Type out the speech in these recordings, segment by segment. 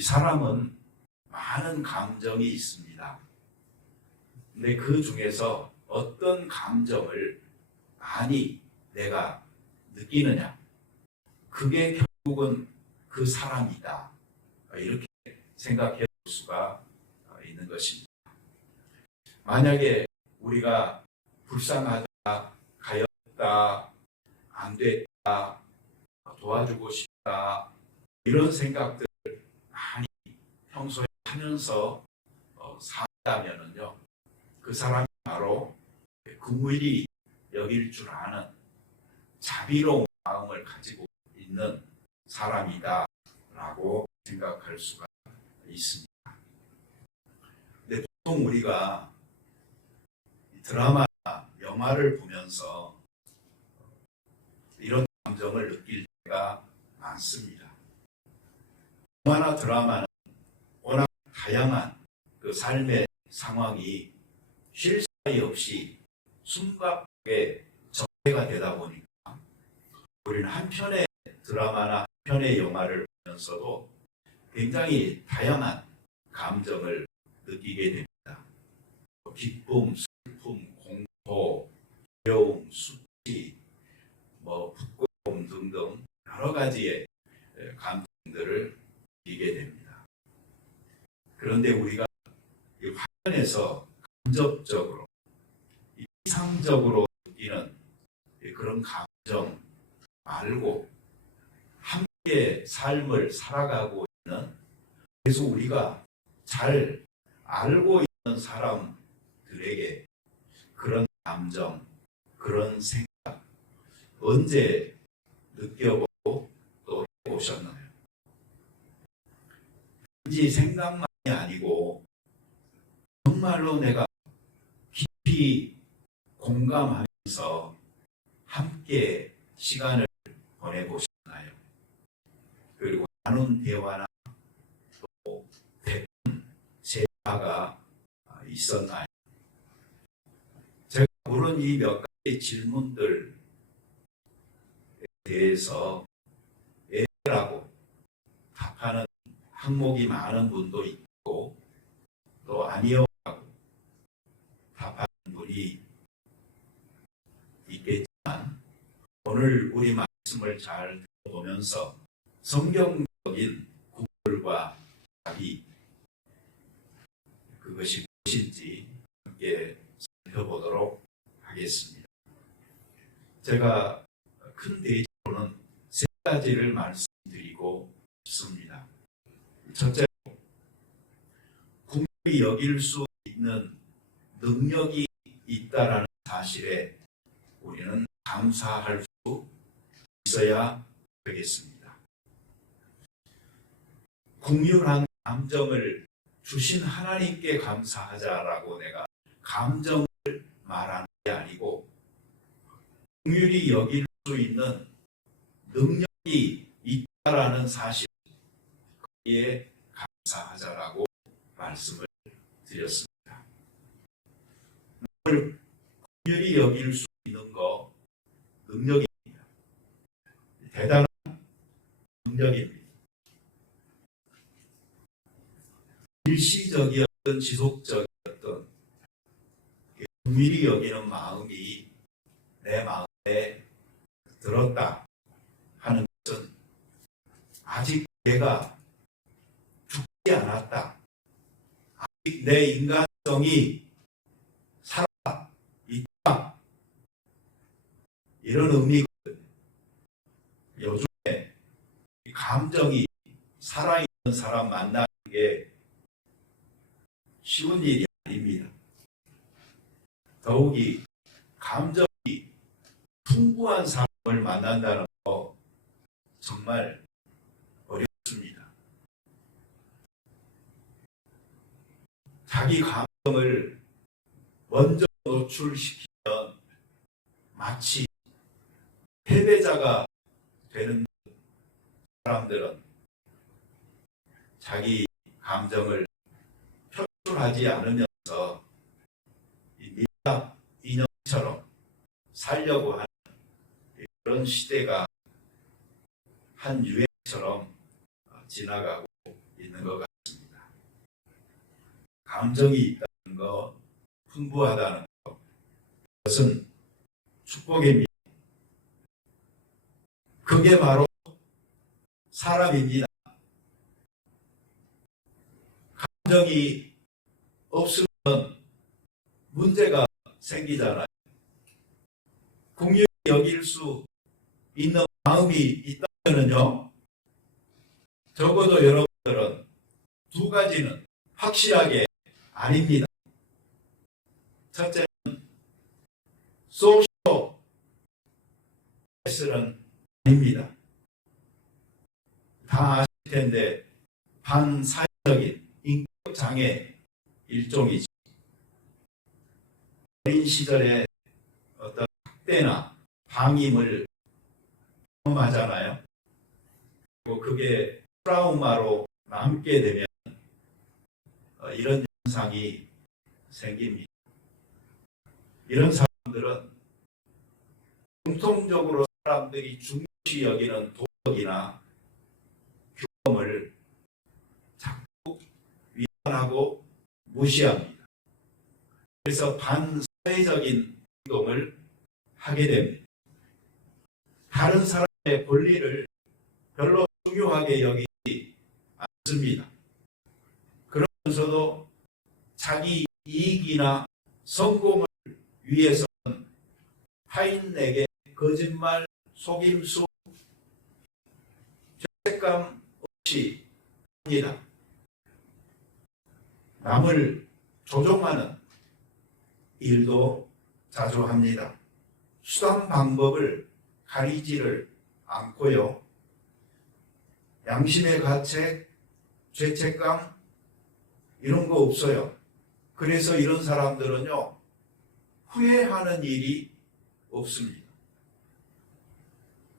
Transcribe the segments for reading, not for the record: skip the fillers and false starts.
이 사람은 많은 감정이 있습니다. 근데 그 중에서 어떤 감정을 많이 내가 느끼느냐, 그게 결국은 그 사람이다. 이렇게 생각해 볼 수가 있는 것입니다. 만약에 우리가 불쌍하다, 가엾다, 안 됐다, 도와주고 싶다, 이런 생각들을 많이 평소에 하면서 산다면은요, 그 사람이 바로 긍휼히 여길 줄 아는 자비로운 마음을 가지고 있는 사람이다 라고 생각할 수가 있습니다. 근데 보통 우리가 드라마나 영화를 보면서 이런 감정을 느낄 때가 많습니다. 영화나 드라마는 워낙 다양한 그 삶의 상황이 쉴 사이 없이 숨가쁘게 전개가 되다 보니까 우리는 한편의 드라마나 한편의 영화를 보면서도 굉장히 다양한 감정을 느끼게 됩니다. 기쁨, 슬픔, 공포, 두려움, 수치, 부끄러움 등등 여러 가지의 감정들을 느끼게 됩니다. 그런데 우리가 이 화면에서 간접적으로, 이상적으로 느끼는 그런 감정 말고 함께 삶을 살아가고 있는, 그래서 우리가 잘 알고 있는 사람들에게 그런 감정, 그런 생각 언제 느껴보고 또 해보셨나요? 단지 생각만이 아니고 정말로 내가 깊이 공감하면서 함께 시간을 보내보셨나요? 그리고 나눈 대화나 또 대화 제화가 있었나요? 제가 물은 이 몇 가지 질문들에 대해서 애라고 답하는 항목이 많은 분도 있고, 또 아니요 라고 답하는 분이 있겠지만, 오늘 우리 말씀을 잘 들어보면서 성경적인 구별과 답이 그것이 무엇인지 함께 살펴보도록 하겠습니다. 제가 큰 대지로는 세 가지를 말씀드리고 싶습니다. 첫째로, 긍휼히 여길 수 있는 능력이 있다라는 사실에 우리는 감사할 수 있어야 되겠습니다. 긍휼한 감정을 주신 하나님께 감사하자라고 내가 감정을 말하는 게 아니고, 긍휼히 여길 수 있는 능력이 있다라는 사실에 감사하자라고 말씀을 드렸습니다. 오늘 긍휼히 여길 수 있는 거 능력입니다. 대단한 능력입니다. 일시적이었던 지속적이었던 긍휼히 여기는 마음이 내 마음에 들었다 하는 것은 아직 내가 죽지 않았다, 아직 내 인간성이 살아 있다, 이런 의미거든요. 요즘에 감정이 살아있는 사람 만나는 게 쉬운 일이 아닙니다. 더욱이 감정이 풍부한 사람을 만난다는 거 정말 어렵습니다. 자기 감정을 먼저 노출시키면 마치 패배자가 되는 사람들은 자기 감정을 표출하지 않으면서 밀랍 인형처럼 살려고 하는 그런 시대가 한 유행처럼 지나가고 있는 것 감정이 있다는 것, 풍부하다는 것, 그것은 축복입니다. 그게 바로 사람입니다. 감정이 없으면 문제가 생기잖아요. 긍휼히 여길 수 있는 마음이 있다면요, 적어도 여러분들은 두 가지는 확실하게 아닙니다. 첫째는 소시오패스는 아닙니다. 다 아실 텐데 반사회적인 인격장애 일종이죠. 어린 시절에 어떤 학대나 방임을 경험하잖아요. 그리고 그게 트라우마로 남게 되면 이런 현상이 생깁니다. 이런 사람들은 공통적으로 사람들이 중요시 여기는 도덕이나 규범을 자꾸 위반하고 무시합니다. 그래서 반사회적인 행동을 하게 됩니다. 다른 사람의 권리를 별로 중요하게 여기지 않습니다. 그러면서도 자기 이익이나 성공을 위해서는 타인에게 거짓말, 속임수, 죄책감 없이 합니다. 남을 조종하는 일도 자주 합니다. 수단 방법을 가리지를 않고요. 양심의 가책, 죄책감 이런 거 없어요. 그래서 이런 사람들은요, 후회하는 일이 없습니다.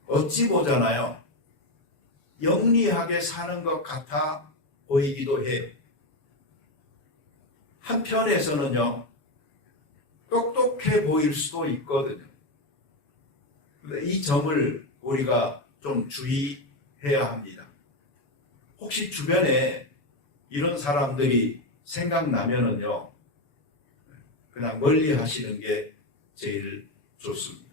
어찌 보잖아요. 영리하게 사는 것 같아 보이기도 해요. 한편에서는요, 똑똑해 보일 수도 있거든요. 이 점을 우리가 좀 주의해야 합니다. 혹시 주변에 이런 사람들이 생각나면은요, 그냥 멀리 하시는 게 제일 좋습니다.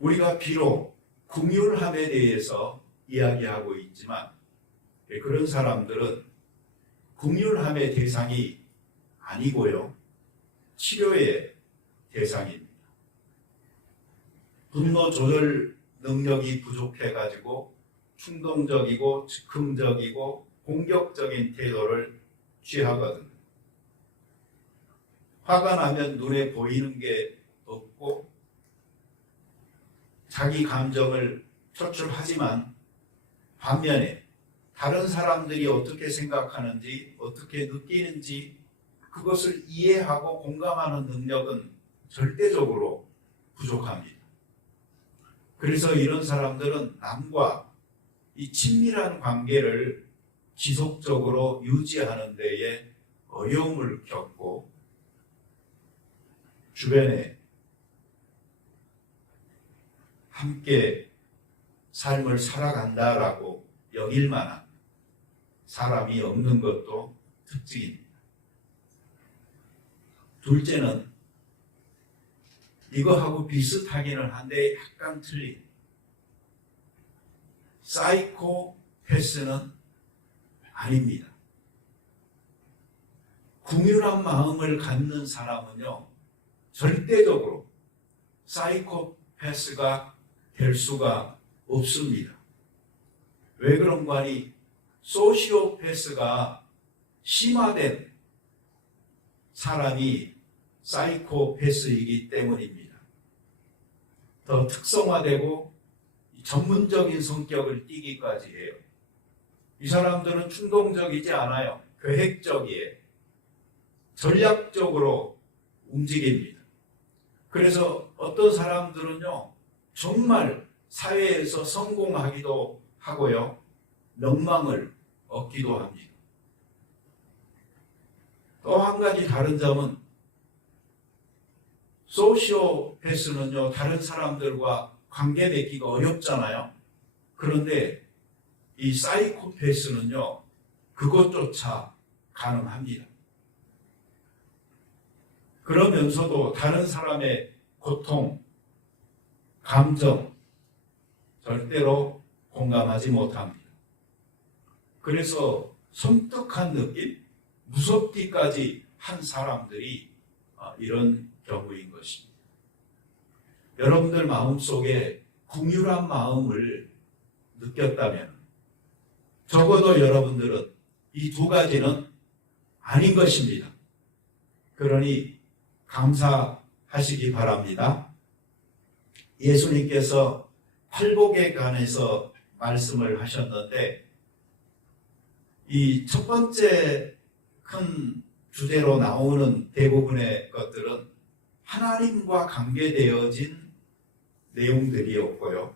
우리가 비록 긍휼함에 대해서 이야기하고 있지만 그런 사람들은 긍휼함의 대상이 아니고요, 치료의 대상입니다. 분노 조절 능력이 부족해가지고 충동적이고 즉흥적이고 공격적인 태도를 취하거든요. 화가 나면 눈에 보이는 게 없고 자기 감정을 표출하지만 반면에 다른 사람들이 어떻게 생각하는지, 어떻게 느끼는지 그것을 이해하고 공감하는 능력은 절대적으로 부족합니다. 그래서 이런 사람들은 남과 이 친밀한 관계를 지속적으로 유지하는 데에 어려움을 겪고 주변에 함께 삶을 살아간다라고 여길 만한 사람이 없는 것도 특징입니다. 둘째는 이거하고 비슷하기는 한데 약간 틀린 사이코패스는 아닙니다. 긍휼한 마음을 갖는 사람은요, 절대적으로 사이코패스가 될 수가 없습니다. 왜 그런가 하니 소시오패스가 심화된 사람이 사이코패스이기 때문입니다. 더 특성화되고 전문적인 성격을 띠기까지 해요. 이 사람들은 충동적이지 않아요. 계획적이에요. 전략적으로 움직입니다. 그래서 어떤 사람들은요, 정말 사회에서 성공하기도 하고요, 명망을 얻기도 합니다. 또 한 가지 다른 점은 소시오패스는요, 다른 사람들과 관계 맺기가 어렵잖아요. 그런데 이 사이코패스는요, 그것조차 가능합니다. 그러면서도 다른 사람의 고통, 감정 절대로 공감하지 못합니다. 그래서 섬뜩한 느낌, 무섭기까지 한 사람들이 이런 경우인 것입니다. 여러분들 마음속에 긍휼한 마음을 느꼈다면 적어도 여러분들은 이 두 가지는 아닌 것입니다. 그러니 감사하시기 바랍니다. 예수님께서 팔복에 관해서 말씀을 하셨는데 이 첫 번째 큰 주제로 나오는 대부분의 것들은 하나님과 관계되어진 내용들이었고요.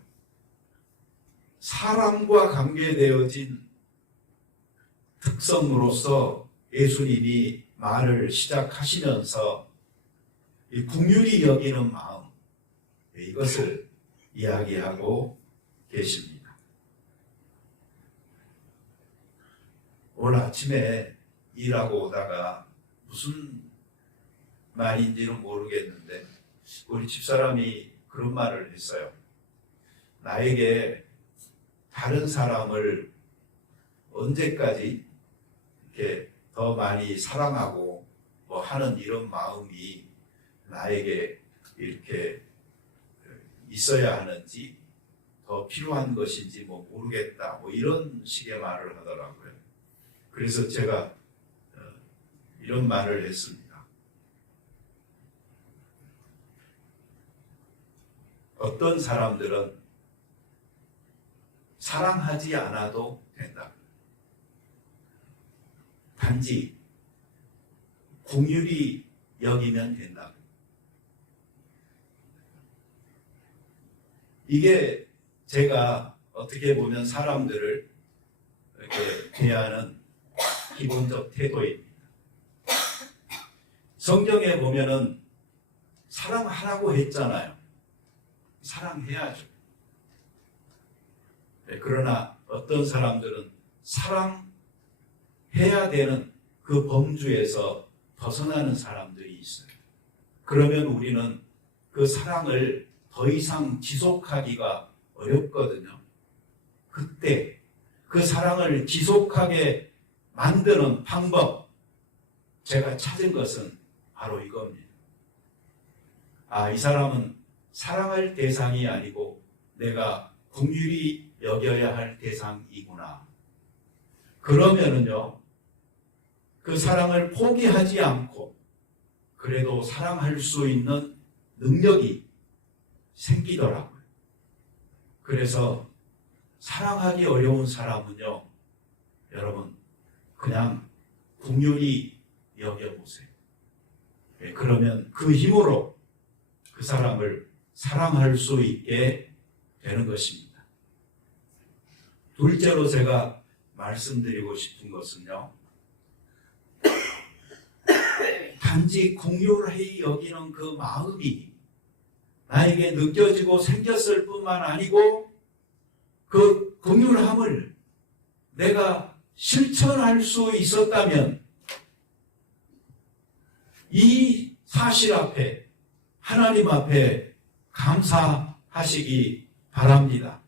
사람과 관계되어진 특성으로서 예수님이 말을 시작하시면서 이 긍휼히 여기는 마음, 이것을 이야기하고 계십니다. 오늘 아침에 일하고 오다가 무슨 말인지는 모르겠는데 우리 집사람이 그런 말을 했어요. 나에게 다른 사람을 언제까지 이렇게 더 많이 사랑하고 뭐 하는 이런 마음이 나에게 이렇게 있어야 하는지 더 필요한 것인지 뭐 모르겠다 뭐 이런 식의 말을 하더라고요. 그래서 제가 이런 말을 했습니다. 어떤 사람들은 사랑하지 않아도 된다. 단지 긍휼히 여기면 된다. 이게 제가 어떻게 보면 사람들을 이렇게 대하는 기본적 태도입니다. 성경에 보면은 사랑하라고 했잖아요. 사랑해야죠. 그러나 어떤 사람들은 사랑해야 되는 그 범주에서 벗어나는 사람들이 있어요. 그러면 우리는 그 사랑을 더 이상 지속하기가 어렵거든요. 그때 그 사랑을 지속하게 만드는 방법, 제가 찾은 것은 바로 이겁니다. 이 사람은 사랑할 대상이 아니고 내가 긍휼히 여겨야 할 대상이구나. 그러면은요, 그 사랑을 포기하지 않고 그래도 사랑할 수 있는 능력이 생기더라고요. 그래서 사랑하기 어려운 사람은요, 여러분 그냥 긍휼히 여겨보세요. 그러면 그 힘으로 그 사람을 사랑할 수 있게 되는 것입니다. 둘째로 제가 말씀드리고 싶은 것은요, 단지 긍휼히 여기는 그 마음이 나에게 느껴지고 생겼을 뿐만 아니고 그 긍휼함을 내가 실천할 수 있었다면 이 사실 앞에 하나님 앞에 감사하시기 바랍니다.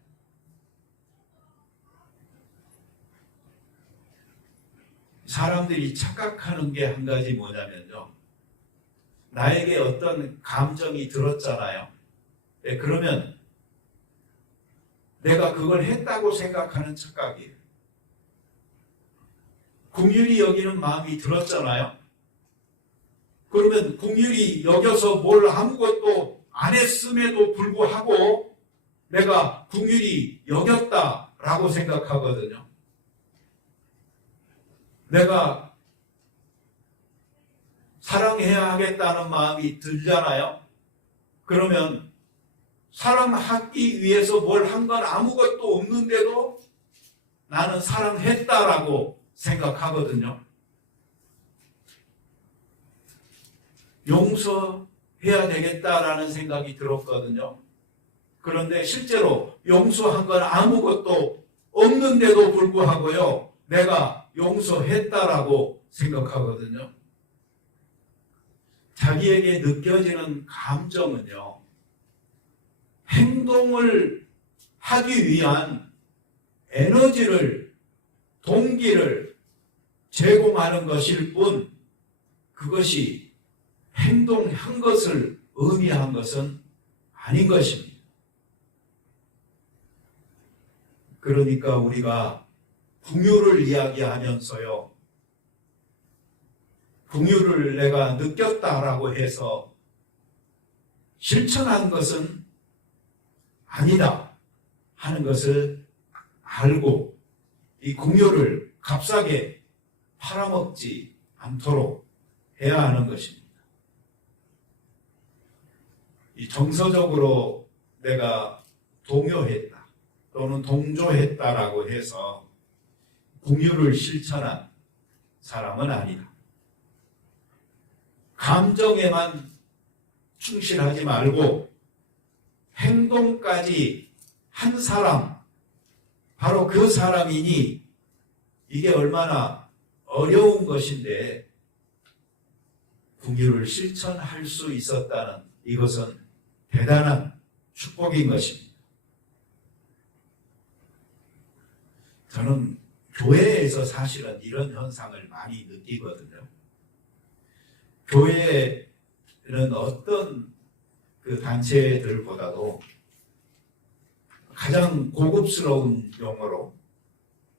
사람들이 착각하는 게 한 가지 뭐냐면요, 나에게 어떤 감정이 들었잖아요. 그러면 내가 그걸 했다고 생각하는 착각이에요. 긍휼히 여기는 마음이 들었잖아요. 그러면 긍휼히 여겨서 뭘 아무것도 안 했음에도 불구하고 내가 긍휼히 여겼다라고 생각하거든요. 내가 사랑해야 하겠다는 마음이 들잖아요. 그러면 사랑하기 위해서 뭘 한 건 아무것도 없는데도 나는 사랑했다라고 생각하거든요. 용서해야 되겠다라는 생각이 들었거든요. 그런데 실제로 용서한 건 아무것도 없는데도 불구하고요, 내가 용서했다라고 생각하거든요. 자기에게 느껴지는 감정은요, 행동을 하기 위한 에너지를, 동기를 제공하는 것일 뿐, 그것이 행동한 것을 의미한 것은 아닌 것입니다. 그러니까 우리가 긍휼을 이야기하면서요, 긍휼을 내가 느꼈다라고 해서 실천한 것은 아니다 하는 것을 알고 이 긍휼을 값싸게 팔아먹지 않도록 해야 하는 것입니다. 이 정서적으로 내가 동요했다 또는 동조했다라고 해서 긍휼을 실천한 사람은 아니다. 감정에만 충실하지 말고 행동까지 한 사람, 바로 그 사람이니 이게 얼마나 어려운 것인데 긍휼을 실천할 수 있었다는 이것은 대단한 축복인 것입니다. 저는 교회에서 사실은 이런 현상을 많이 느끼거든요. 교회는 어떤 그 단체들보다도 가장 고급스러운 용어로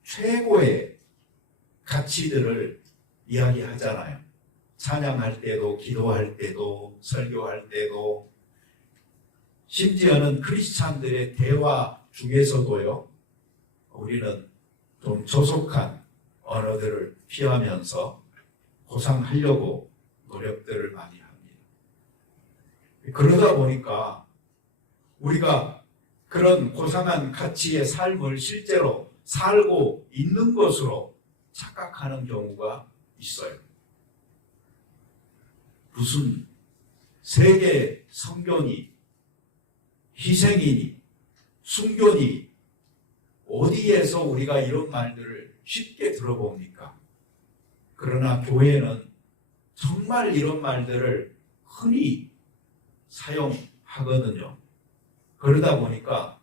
최고의 가치들을 이야기하잖아요. 찬양할 때도, 기도할 때도, 설교할 때도, 심지어는 크리스찬들의 대화 중에서도요, 우리는 좀 조속한 언어들을 피하면서 고상하려고 노력들을 많이 합니다. 그러다 보니까 우리가 그런 고상한 가치의 삶을 실제로 살고 있는 것으로 착각하는 경우가 있어요. 무슨 세계 성견이, 희생이니, 순교니, 어디에서 우리가 이런 말들을 쉽게 들어봅니까? 그러나 교회는 정말 이런 말들을 흔히 사용하거든요. 그러다 보니까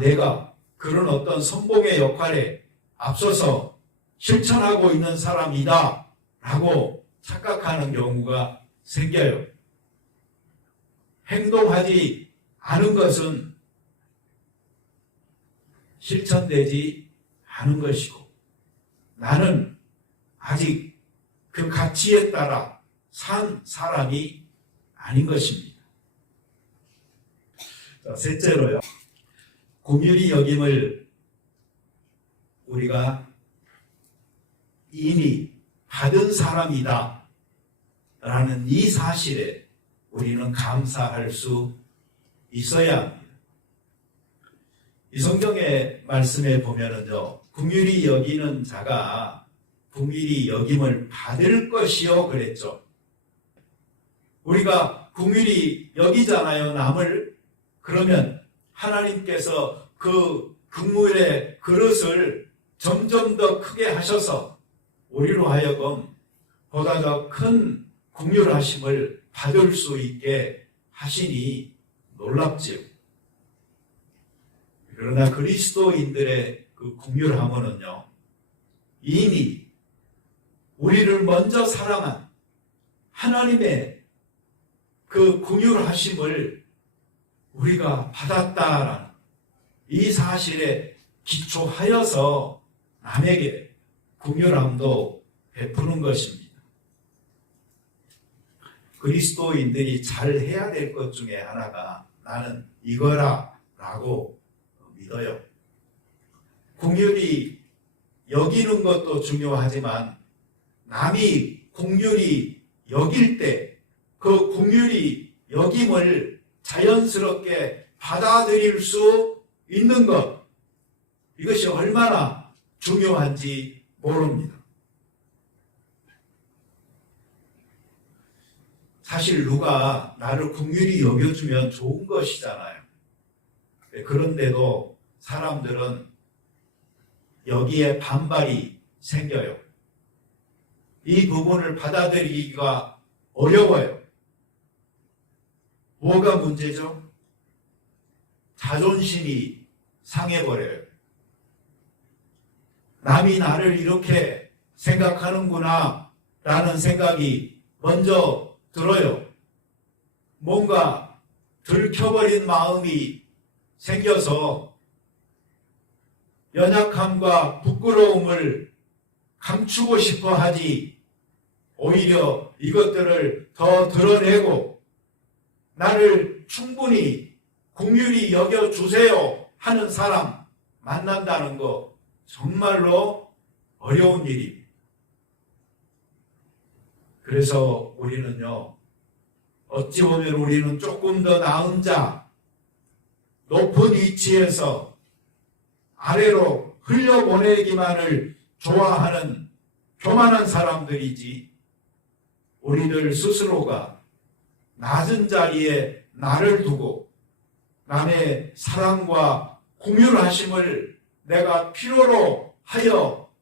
내가 그런 어떤 선봉의 역할에 앞서서 실천하고 있는 사람이다 라고 착각하는 경우가 생겨요. 행동하지 않은 것은 실천되지 않은 것이고 나는 아직 그 가치에 따라 산 사람이 아닌 것입니다. 자, 셋째로요. 긍휼히 여김을 우리가 이미 받은 사람이다 라는 이 사실에 우리는 감사할 수 있어야 합니다. 이 성경의 말씀에 보면은요, 긍휼히 여기는 자가 긍휼히 여김을 받을 것이요 그랬죠. 우리가 긍휼히 여기잖아요, 남을. 그러면 하나님께서 그 긍휼의 그릇을 점점 더 크게 하셔서 우리로 하여금 보다 더 큰 긍휼하심을 받을 수 있게 하시니 놀랍지요. 그러나 그리스도인들의 그 긍휼함은요, 이미 우리를 먼저 사랑한 하나님의 그 긍휼하심을 우리가 받았다라는 이 사실에 기초하여서 남에게 긍휼함도 베푸는 것입니다. 그리스도인들이 잘 해야 될 것 중에 하나가 나는 이거라 라고 믿어요. 긍휼히 여기는 것도 중요하지만 남이 긍휼히 여길 때 그 긍휼히 여김을 자연스럽게 받아들일 수 있는 것, 이것이 얼마나 중요한지 모릅니다. 사실 누가 나를 긍휼히 여겨주면 좋은 것이잖아요. 그런데도 사람들은 여기에 반발이 생겨요. 이 부분을 받아들이기가 어려워요. 뭐가 문제죠? 자존심이 상해버려요. 남이 나를 이렇게 생각하는구나 라는 생각이 먼저 들어요. 뭔가 들켜버린 마음이 생겨서 연약함과 부끄러움을 감추고 싶어 하지, 오히려 이것들을 더 드러내고 나를 충분히 긍휼히 여겨주세요 하는 사람 만난다는 거 정말로 어려운 일입니다. 그래서 우리는요, 어찌 보면 우리는 조금 더 나은 자, 높은 위치에서 아래로 흘려보내기만을 좋아하는 교만한 사람들이지, 우리들 스스로가 낮은 자리에 나를 두고 남의 사랑과 긍휼하심을 내가 필요로 하여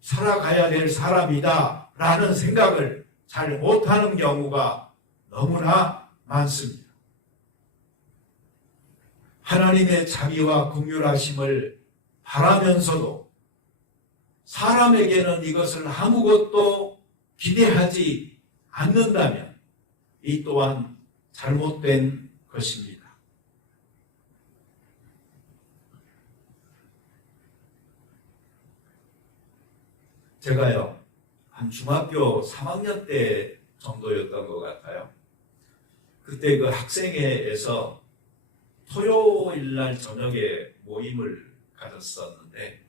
살아가야 될 사람이다 라는 생각을 잘 못하는 경우가 너무나 많습니다. 하나님의 자비와 긍휼하심을 바라면서도 사람에게는 이것을 아무것도 기대하지 않는다면 이 또한 잘못된 것입니다. 제가요, 한 중학교 3학년 때 정도였던 것 같아요. 그때 그 학생회에서 토요일 날 저녁에 모임을 가졌었는데,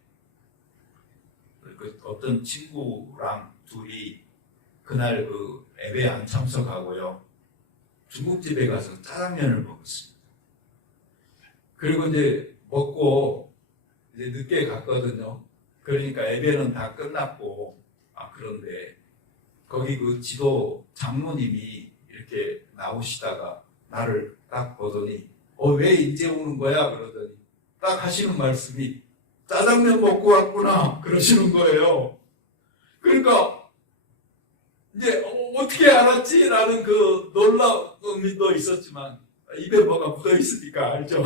그 어떤 친구랑 둘이 그날 그 예배에 안 참석하고요, 중국집에 가서 짜장면을 먹었습니다. 그리고 이제 먹고 이제 늦게 갔거든요. 그러니까 예배는 다 끝났고, 그런데 거기 그 지도 장로님이 이렇게 나오시다가 나를 딱 보더니 왜 이제 오는 거야? 그러더니 딱 하시는 말씀이 짜장면 먹고 왔구나 그러시는 거예요. 그러니까 이제 어떻게 알았지? 라는 그 놀라움이 또 있었지만, 입에 뭐가 묻어 있으니까 알죠.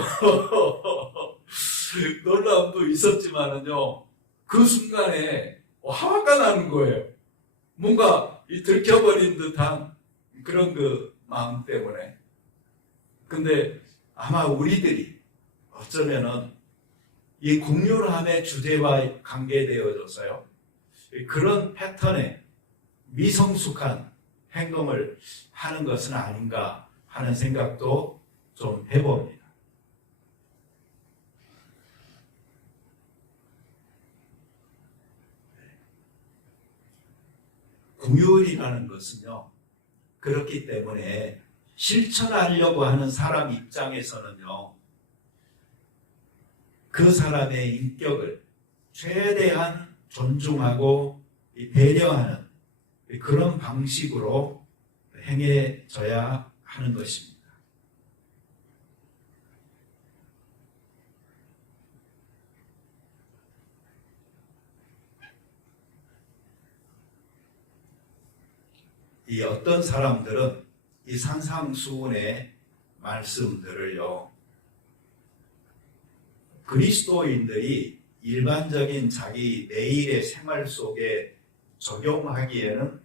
놀라움도 있었지만은요, 그 순간에 화가 나는 거예요. 뭔가 이 들켜버린 듯한 그런 그 마음 때문에. 근데 아마 우리들이 어쩌면은 이 긍휼함의 주제와 관계되어져서요, 그런 패턴에 미성숙한 행동을 하는 것은 아닌가 하는 생각도 좀 해봅니다. 긍휼이라는 것은요, 그렇기 때문에 실천하려고 하는 사람 입장에서는요, 그 사람의 인격을 최대한 존중하고 배려하는 그런 방식으로 행해져야 하는 것입니다. 이 어떤 사람들은 이 산상수훈의 말씀들을요, 그리스도인들이 일반적인 자기 매일의 생활 속에 적용하기에는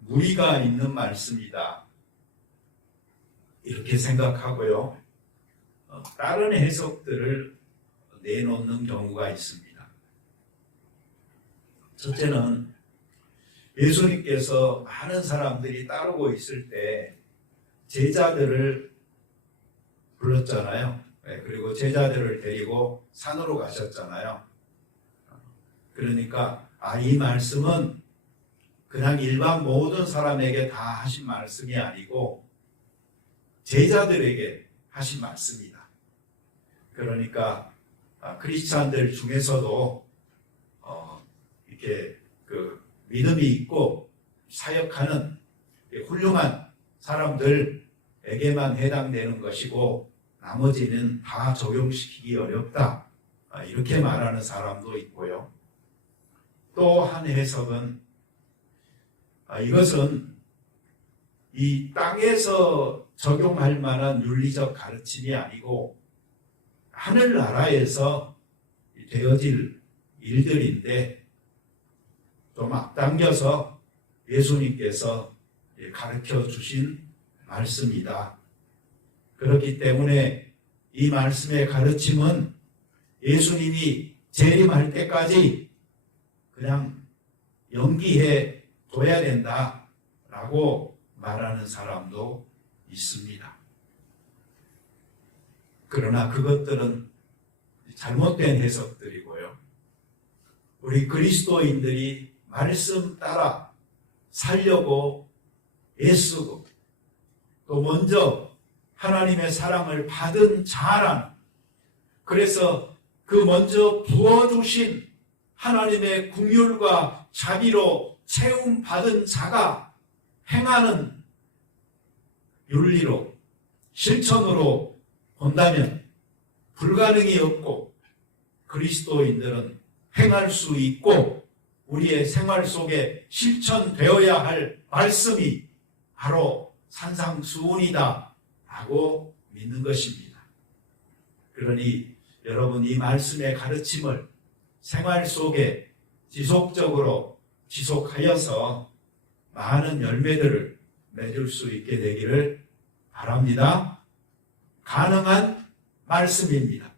무리가 있는 말씀이다, 이렇게 생각하고요, 다른 해석들을 내놓는 경우가 있습니다. 첫째는 예수님께서 많은 사람들이 따르고 있을 때 제자들을 불렀잖아요. 그리고 제자들을 데리고 산으로 가셨잖아요. 그러니까 이 말씀은 그냥 일반 모든 사람에게 다 하신 말씀이 아니고 제자들에게 하신 말씀이다. 그러니까 크리스찬들 중에서도 이렇게 그 믿음이 있고 사역하는 훌륭한 사람들에게만 해당되는 것이고 나머지는 다 적용시키기 어렵다, 이렇게 말하는 사람도 있고요. 또 한 해석은 이것은 이 땅에서 적용할 만한 윤리적 가르침이 아니고 하늘나라에서 되어질 일들인데 좀 앞당겨서 예수님께서 가르쳐 주신 말씀이다. 그렇기 때문에 이 말씀의 가르침은 예수님이 재림할 때까지 그냥 연기해 둬야 된다라고 말하는 사람도 있습니다. 그러나 그것들은 잘못된 해석들이고요. 우리 그리스도인들이 말씀 따라 살려고 애쓰고 또 먼저 하나님의 사랑을 받은 자란, 그래서 그 먼저 부어주신 하나님의 긍휼과 자비로 채움받은 자가 행하는 윤리로 실천으로 본다면 불가능이 없고 그리스도인들은 행할 수 있고 우리의 생활 속에 실천되어야 할 말씀이 바로 산상수훈이다 라고 믿는 것입니다. 그러니 여러분 이 말씀의 가르침을 생활 속에 지속적으로 지속하여서 많은 열매들을 맺을 수 있게 되기를 바랍니다. 가능한 말씀입니다.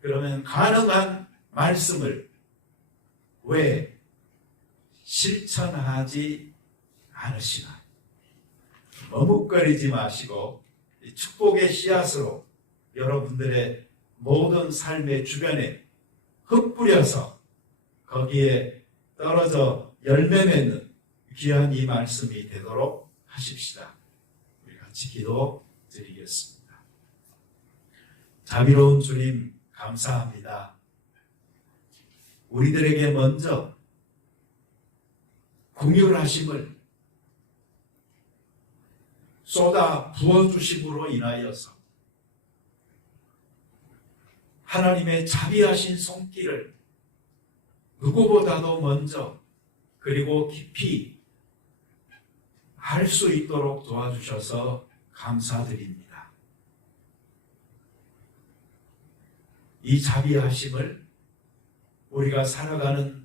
그러면 가능한 말씀을 왜 실천하지 않으시나? 머뭇거리지 마시고 축복의 씨앗으로 여러분들의 모든 삶의 주변에 흩뿌려서 거기에 떨어져 열매 맺는 귀한 이 말씀이 되도록 하십시다. 우리 같이 기도 드리겠습니다. 자비로운 주님 감사합니다. 우리들에게 먼저 긍휼하심을 쏟아 부어주심으로 인하여서 하나님의 자비하신 손길을 누구보다도 먼저 그리고 깊이 알 수 있도록 도와주셔서 감사드립니다. 이 자비하심을 우리가 살아가는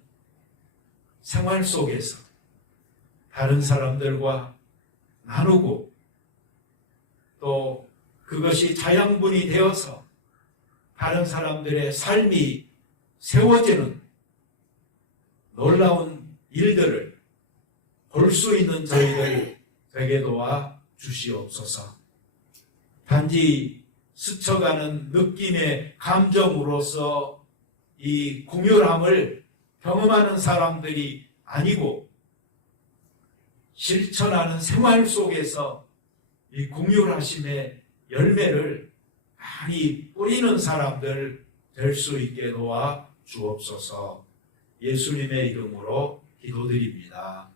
생활 속에서 다른 사람들과 나누고 또 그것이 자양분이 되어서 다른 사람들의 삶이 세워지는 놀라운 일들을 볼 수 있는 저희들 되게 도와 주시옵소서. 단지 스쳐가는 느낌의 감정으로서 이 긍휼함을 경험하는 사람들이 아니고 실천하는 생활 속에서 이 긍휼하심의 열매를 많이 뿌리는 사람들 될 수 있게 도와 주옵소서. 예수님의 이름으로 기도드립니다.